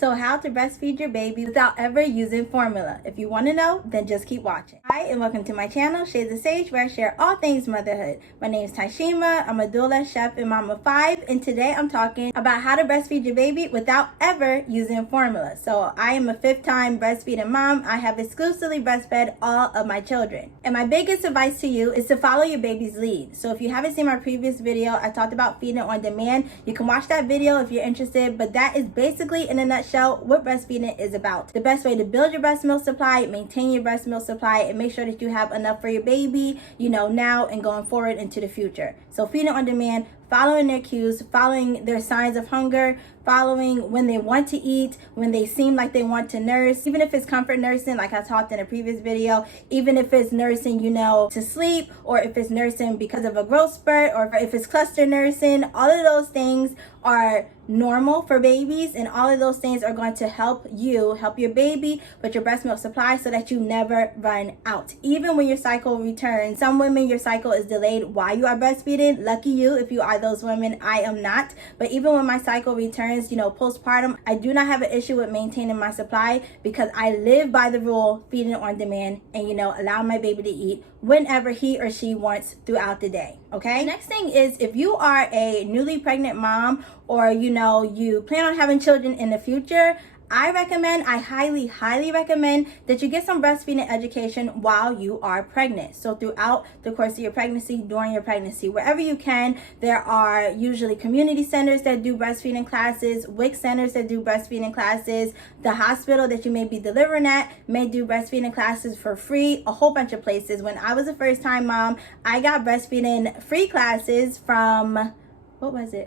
So how to breastfeed your baby without ever using formula. If you want to know, then just keep watching. Hi, and welcome to my channel, Shades of Sage, where I share all things motherhood. My name is Taishima. I'm a doula, chef, and mom of 5, and today I'm talking about how to breastfeed your baby without ever using formula. So I am a 5th-time breastfeeding mom. I have exclusively breastfed all of my children. And my biggest advice to you is to follow your baby's lead. So if you haven't seen my previous video, I talked about feeding on demand. You can watch that video if you're interested, but that is basically, in a nutshell, what breastfeeding is about. The best way to build your breast milk supply, maintain your breast milk supply, and make sure that you have enough for your baby, now and going forward into the future. So feeding on demand, following their cues, following their signs of hunger, following when they want to eat, when they seem like they want to nurse, even if it's comfort nursing, like I talked in a previous video, even if it's nursing, to sleep, or if it's nursing because of a growth spurt, or if it's cluster nursing. All of those things are normal for babies, and all of those things are going to help your baby with your breast milk supply so that you never run out. Even when your cycle returns, some women, your cycle is delayed while you are breastfeeding. Lucky you if you are those women. I am not. But even when my cycle returns, postpartum, I do not have an issue with maintaining my supply because I live by the rule feeding on demand and allow my baby to eat whenever he or she wants throughout the day. Okay, next thing is, if you are a newly pregnant mom, or you plan on having children in the future, I highly recommend that you get some breastfeeding education while you are pregnant. So throughout the course of your pregnancy, during your pregnancy, wherever you can, there are usually community centers that do breastfeeding classes, WIC centers that do breastfeeding classes, the hospital that you may be delivering at may do breastfeeding classes for free, a whole bunch of places. When I was a first-time mom, I got breastfeeding free classes from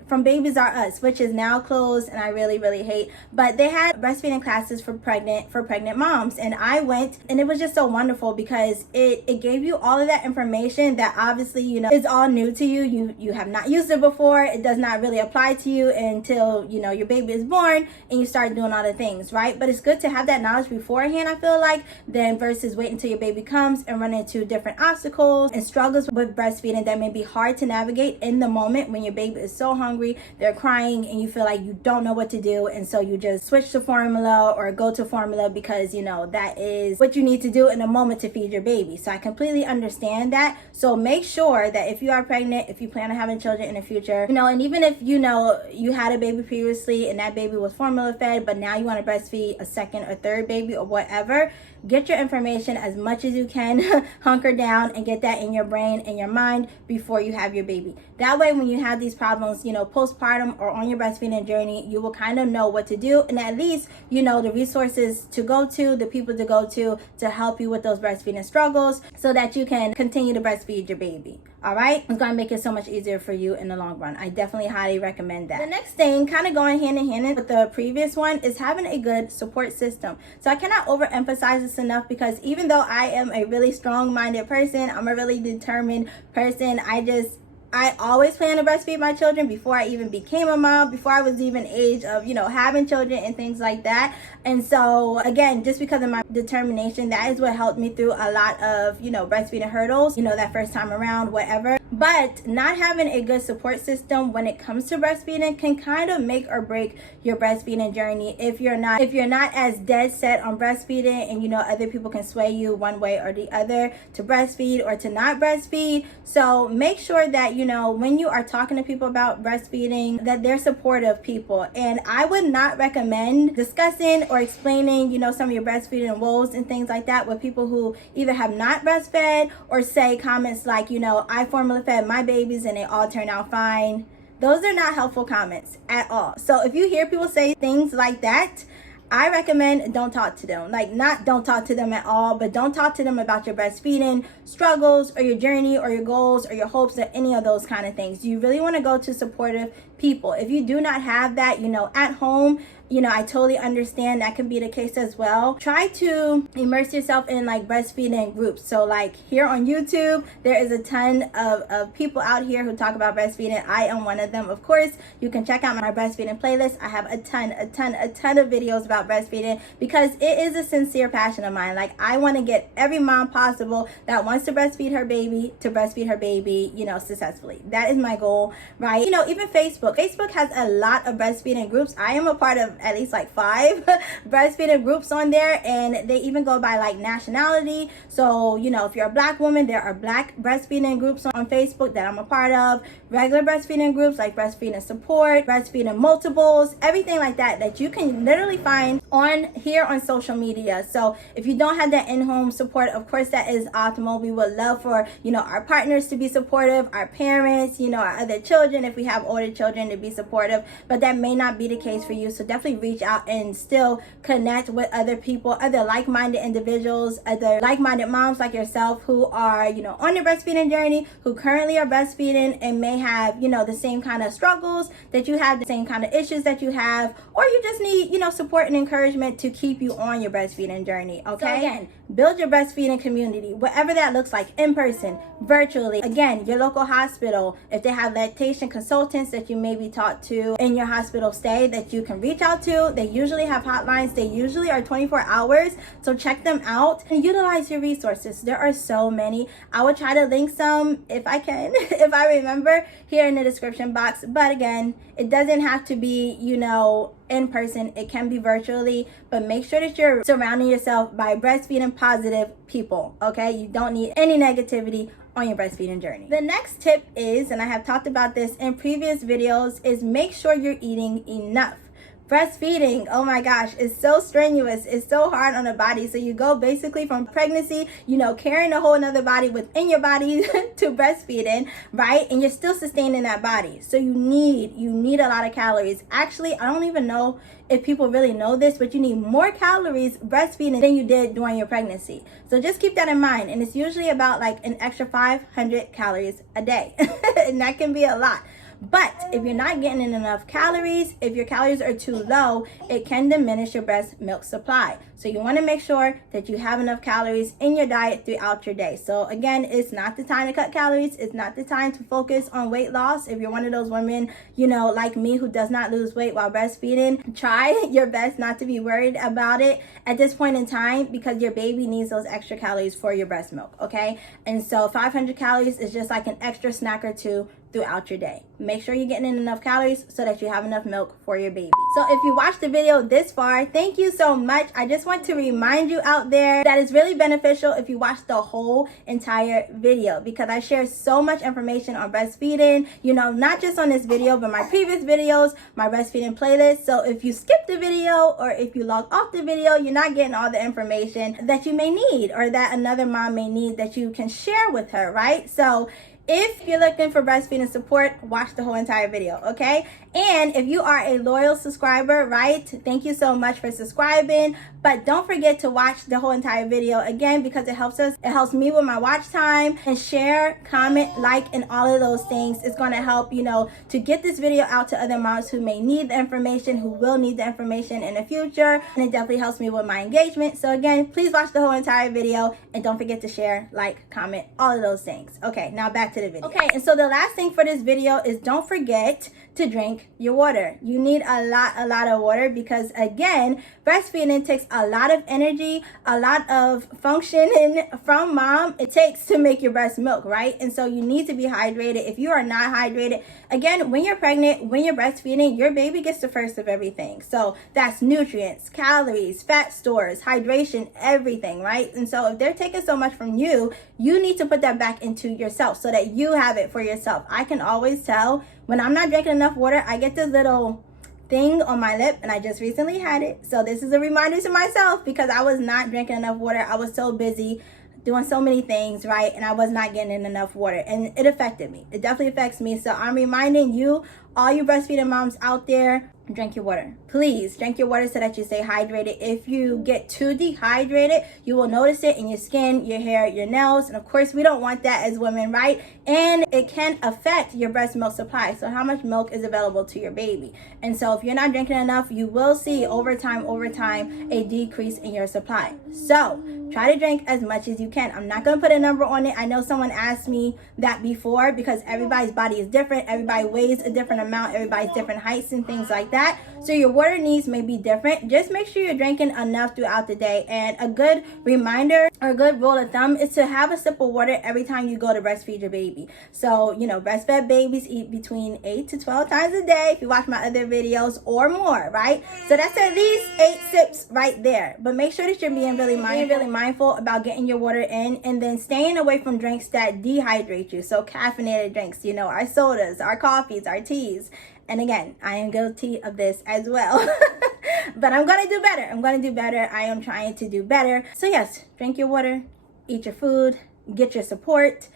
from Babies R Us, which is now closed, and I really hate. But they had breastfeeding classes for pregnant moms, and I went, and it was just so wonderful because it gave you all of that information that obviously is all new to you. You have not used it before. It does not really apply to you until your baby is born and you start doing all the things, right? But it's good to have that knowledge beforehand, I feel like, than versus waiting until your baby comes and run into different obstacles and struggles with breastfeeding that may be hard to navigate in the moment when your baby is so hungry, they're crying, and you feel like you don't know what to do, and so you just switch to formula or go to formula because that is what you need to do in a moment to feed your baby. So I completely understand that. So make sure that if you are pregnant, if you plan on having children in the future, and even if you had a baby previously and that baby was formula fed, but now you want to breastfeed a second or third baby or whatever, get your information as much as you can, hunker down and get that in your brain and your mind before you have your baby. That way, when you have these problems, postpartum or on your breastfeeding journey, you will kind of know what to do, and at least the resources to go to, the people to go to help you with those breastfeeding struggles so that you can continue to breastfeed your baby. All right, it's going to make it so much easier for you in the long run. I definitely highly recommend that. The next thing, kind of going hand in hand with the previous one, is having a good support system. So I cannot overemphasize this enough, because even though I am a really strong-minded person, I'm a really determined person, I always plan to breastfeed my children before I even became a mom, before I was even age of, having children and things like that. And so, again, just because of my determination, that is what helped me through a lot of, breastfeeding hurdles, that first time around, whatever. But not having a good support system when it comes to breastfeeding can kind of make or break your breastfeeding journey if you're not as dead set on breastfeeding, and other people can sway you one way or the other to breastfeed or to not breastfeed. So make sure that when you are talking to people about breastfeeding, that they're supportive people. And I would not recommend discussing or explaining some of your breastfeeding woes and things like that with people who either have not breastfed or say comments like, I formula fed my babies and they all turned out fine. Those are not helpful comments at all. So if you hear people say things like that, I recommend don't talk to them. Like, not don't talk to them at all, but don't talk to them about your breastfeeding struggles or your journey or your goals or your hopes or any of those kind of things. You really want to go to supportive people. If you do not have that, at home, I totally understand that can be the case as well. Try to immerse yourself in like breastfeeding groups. So like here on YouTube, there is a ton of people out here who talk about breastfeeding. I am one of them, of course. You can check out my breastfeeding playlist. I have a ton of videos about breastfeeding because it is a sincere passion of mine. Like, I want to get every mom possible that wants to breastfeed her baby to breastfeed her baby, successfully. That is my goal, right? Even Facebook. Facebook. Facebook has a lot of breastfeeding groups. I am a part of at least like 5 breastfeeding groups on there, and they even go by like nationality. So, you know, if you're a black woman, there are black breastfeeding groups on Facebook that I'm a part of. Regular breastfeeding groups like breastfeeding support, breastfeeding multiples, everything like that that you can literally find on here on social media. So if you don't have that in-home support, of course that is optimal. We would love for, you know, our partners to be supportive, our parents, you know, our other children, if we have older children, to be supportive, but that may not be the case for you. So definitely reach out and still connect with other people, other like-minded individuals, other like-minded moms like yourself who are, you know, on the breastfeeding journey, who currently are breastfeeding and may have, you know, the same kind of struggles that you have, the same kind of issues that you have, or you just need, you know, support and encouragement to keep you on your breastfeeding journey. Okay, so again, build your breastfeeding community, whatever that looks like, in person, virtually. Again, your local hospital, if they have lactation consultants that you may be taught to in your hospital stay that you can reach out to. They usually have hotlines. They usually are 24 hours. So check them out and utilize your resources. There are so many. I will try to link some if I can, if I remember, here in the description box. But again, it doesn't have to be, you know, in person. It can be virtually, but make sure that you're surrounding yourself by breastfeeding positive people. Okay, you don't need any negativity on your breastfeeding journey. The next tip is, and I have talked about this in previous videos, is make sure you're eating enough. Breastfeeding, oh my gosh, is so strenuous. It's so hard on the body. So you go basically from pregnancy, you know, carrying a whole another body within your body to breastfeeding, right? And you're still sustaining that body. So you need a lot of calories. Actually, I don't even know if people really know this, but you need more calories breastfeeding than you did during your pregnancy. So just keep that in mind. And it's usually about like an extra 500 calories a day. And that can be a lot. But if you're not getting in enough calories, if your calories are too low, it can diminish your breast milk supply. So you want to make sure that you have enough calories in your diet throughout your day. So again, it's not the time to cut calories. It's not the time to focus on weight loss. If you're one of those women, you know, like me, who does not lose weight while breastfeeding, try your best not to be worried about it at this point in time, because your baby needs those extra calories for your breast milk, okay? And so 500 calories is just like an extra snack or two throughout your day. Make sure you're getting in enough calories so that you have enough milk for your baby. So if you watched the video this far, thank you so much. I just want to remind you out there that it's really beneficial if you watch the whole entire video, because I share so much information on breastfeeding, you know, not just on this video, but my previous videos, my breastfeeding playlist. So if you skip the video or if you log off the video, you're not getting all the information that you may need or that another mom may need that you can share with her, right? So if you're looking for breastfeeding support, watch the whole entire video, okay? And if you are a loyal subscriber, right, thank you so much for subscribing. But don't forget to watch the whole entire video again, because it helps us. It helps me with my watch time. And share, comment, like, and all of those things. It's going to help, you know, to get this video out to other moms who may need the information, who will need the information in the future. And it definitely helps me with my engagement. So again, please watch the whole entire video. And don't forget to share, like, comment, all of those things. Okay, now back to the video. Okay, and so the last thing for this video is don't forget to drink your water. You need a lot of water, because again, breastfeeding takes a lot of energy, a lot of functioning from mom it takes to make your breast milk, right? And so you need to be hydrated. If you are not hydrated, again, when you're pregnant, when you're breastfeeding, your baby gets the first of everything. So that's nutrients, calories, fat stores, hydration, everything, right? And so if they're taking so much from you, you need to put that back into yourself so that you have it for yourself. I can always tell when I'm not drinking enough water. I get this little thing on my lip, and I just recently had it. So this is a reminder to myself, because I was not drinking enough water. I was so busy doing so many things, right? And I was not getting in enough water, and it affected me. It definitely affects me. So I'm reminding you, all you breastfeeding moms out there, drink your water. Please drink your water so that you stay hydrated. If you get too dehydrated, you will notice it in your skin, your hair, your nails. And of course, we don't want that as women, right? And it can affect your breast milk supply. So how much milk is available to your baby? And so if you're not drinking enough, you will see over time, a decrease in your supply. So try to drink as much as you can. I'm not going to put a number on it. I know someone asked me that before, because everybody's body is different. Everybody weighs a different amount. Everybody's different heights and things like that. So your water needs may be different. Just make sure you're drinking enough throughout the day. And a good reminder or a good rule of thumb is to have a sip of water every time you go to breastfeed your baby. So, you know, breastfed babies eat between 8 to 12 times a day if you watch my other videos or more, right? So that's at least 8 sips right there. But make sure that you're being really mindful about getting your water in, and then staying away from drinks that dehydrate you. So caffeinated drinks, you know, our sodas, our coffees, our teas. And again, I am guilty of this as well. But I'm going to do better. I am trying to do better. So yes, drink your water, eat your food, get your support,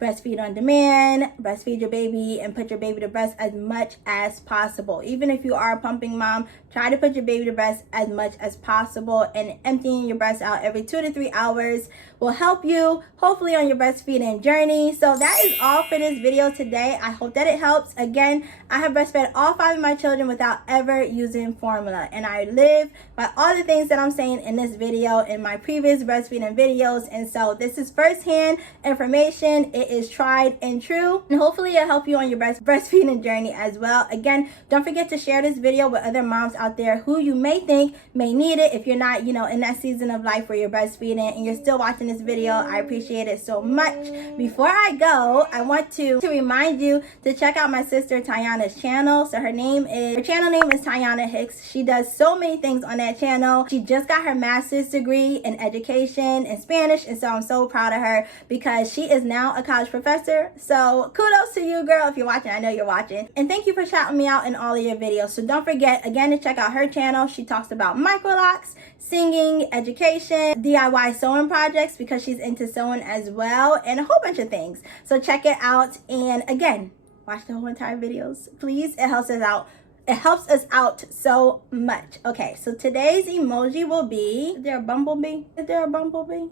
breastfeed on demand, breastfeed your baby, and put your baby to breast as much as possible. Even if you are a pumping mom, try to put your baby to breast as much as possible, and emptying your breast out every 2 to 3 hours will help you hopefully on your breastfeeding journey. So that is all for this video today. I hope that it helps. Again, I have breastfed all 5 of my children without ever using formula, and I live by all the things that I'm saying in this video in my previous breastfeeding videos. And so this is firsthand information. It is tried and true, and hopefully it'll help you on your breastfeeding journey as well. Again, don't forget to share this video with other moms out there who you may think may need it if you're not, you know, in that season of life where you're breastfeeding and you're still watching this video. I appreciate it so much. Before I go, I want to remind you to check out my sister Tayana's channel. So her channel name is Tayana Hicks. She does so many things on that channel. She just got her master's degree in education in Spanish, and so I'm so proud of her because she is now a college professor. So kudos to you, girl. If you're watching, I know you're watching. And thank you for shouting me out in all of your videos. So don't forget again to check out her channel. She talks about microlocks, singing, education, DIY sewing projects because she's into sewing as well, and a whole bunch of things. So check it out, and again, watch the whole entire videos, please. It helps us out. It helps us out so much. Okay, so today's emoji will be, is there a bumblebee? Is there a bumblebee?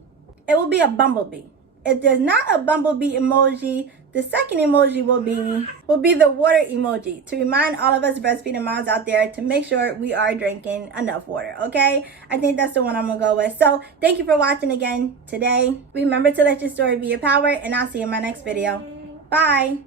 It will be a bumblebee. If there's not a bumblebee emoji, the second emoji will be the water emoji, to remind all of us breastfeeding moms out there to make sure we are drinking enough water, okay? I think that's the one I'm gonna go with. So thank you for watching again today. Remember to let your story be your power, and I'll see you in my next video. Bye.